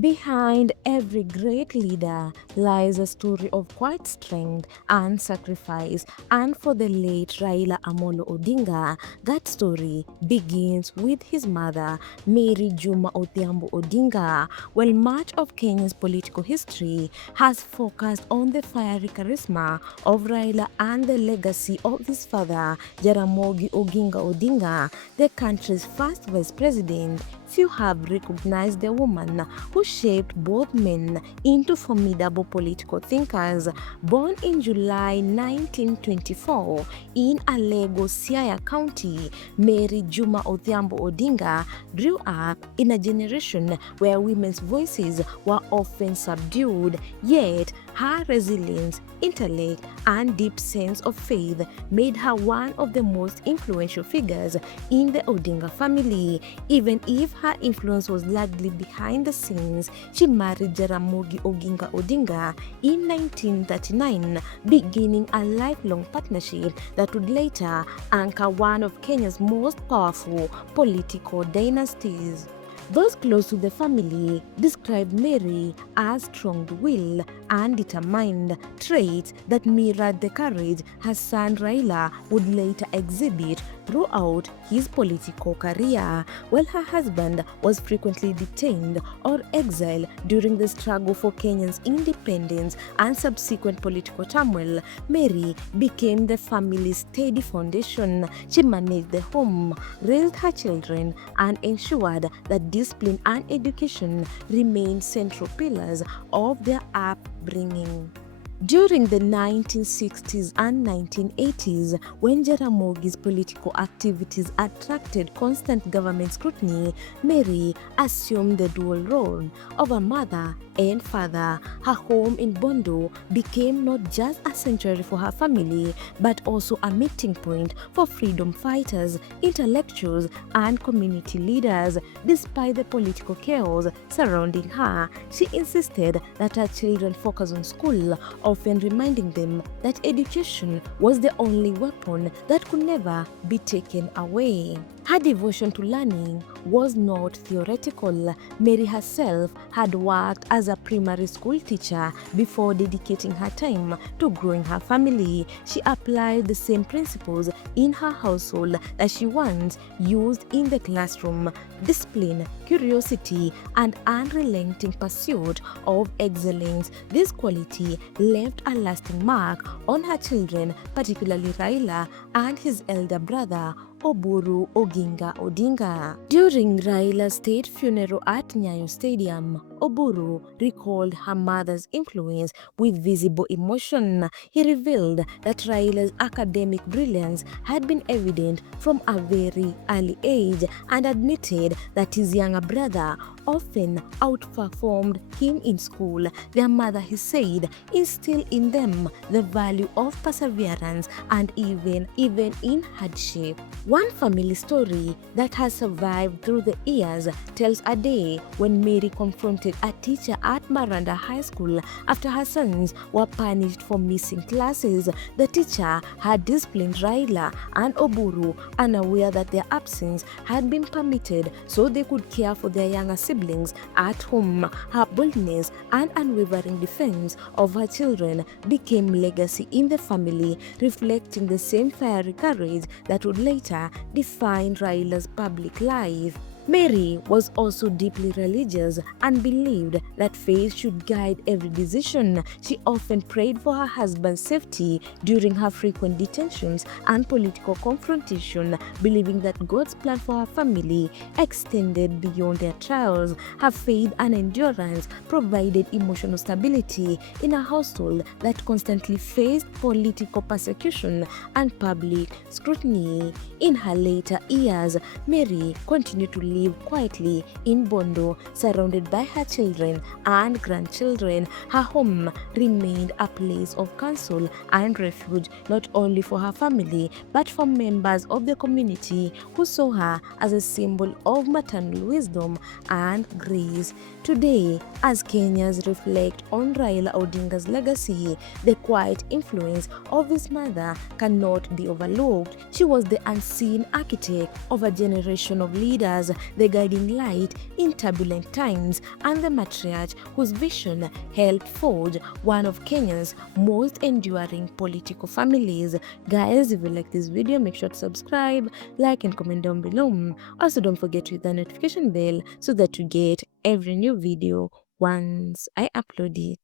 Behind every great leader lies a story of quiet strength and sacrifice, and for the late Raila Amolo Odinga, that story begins with his mother, Mary Juma Odhiambo Odinga. While much of Kenya's political history has focused on the fiery charisma of Raila and the legacy of his father, Jaramogi Oginga Odinga, the country's first vice president, few have recognized the woman who shaped both men into formidable political thinkers. Born in July 1924 in Alego, Siaya County, Mary Juma Odhiambo Odinga grew up in a generation where women's voices were often subdued, yet her resilience, intellect, and deep sense of faith made her one of the most influential figures in the Odinga family. Even if her influence was largely behind the scenes, she married Jaramogi Oginga Odinga in 1939, beginning a lifelong partnership that would later anchor one of Kenya's most powerful political dynasties. Those close to the family described Mary as strong-willed and determined, traits that mirrored the courage her son Raila would later exhibit throughout his political career. While her husband was frequently detained or exiled during the struggle for Kenya's independence and subsequent political turmoil, Mary became the family's steady foundation. She managed the home, raised her children, and ensured that discipline and education remained central pillars of their upbringing. During the 1960s and 1980s, when Jaramogi's political activities attracted constant government scrutiny, Mary assumed the dual role of a mother and father. Her home in Bondo became not just a sanctuary for her family, but also a meeting point for freedom fighters, intellectuals, and community leaders. Despite the political chaos surrounding her, she insisted that her children focus on school, often reminding them that education was the only weapon that could never be taken away. Her devotion to learning was not theoretical. Mary herself had worked as a primary school teacher before dedicating her time to growing her family. She applied the same principles in her household that she once used in the classroom: discipline, curiosity, and unrelenting pursuit of excellence. This quality left a lasting mark on her children, particularly Raila and his elder brother, Oburu Oginga Odinga. During Raila's state funeral at Nyayo Stadium, Oburu recalled her mother's influence with visible emotion. He revealed that Raila's academic brilliance had been evident from a very early age and admitted that his younger brother often outperformed him in school. Their mother, he said, instilled in them the value of perseverance and even in hardship. One family story that has survived through the years tells a day when Mary confronted a teacher at Maranda High School after her sons were punished for missing classes. The teacher had disciplined Raila and Oburu, unaware that their absence had been permitted so they could care for their younger siblings at home. Her boldness and unwavering defense of her children became legacy in the family, reflecting the same fiery courage that would later define Raila's public life. Mary was also deeply religious and believed that faith should guide every decision. She often prayed for her husband's safety during her frequent detentions and political confrontation, believing that God's plan for her family extended beyond their trials. Her faith and endurance provided emotional stability in a household that constantly faced political persecution and public scrutiny. In her later years, Mary continued to live quietly in Bondo, surrounded by her children and grandchildren. Her home remained a place of counsel and refuge, not only for her family, but for members of the community who saw her as a symbol of maternal wisdom and grace. Today, as Kenyans reflect on Raila Odinga's legacy, the quiet influence of his mother cannot be overlooked. She was the unseen architect of a generation of leaders, the guiding light in turbulent times, and the matriarch whose vision helped forge one of Kenya's most enduring political families. Guys, if you like this video, make sure to subscribe, like, and comment down below. Also, don't forget to hit the notification bell so that you get every new video once I upload it.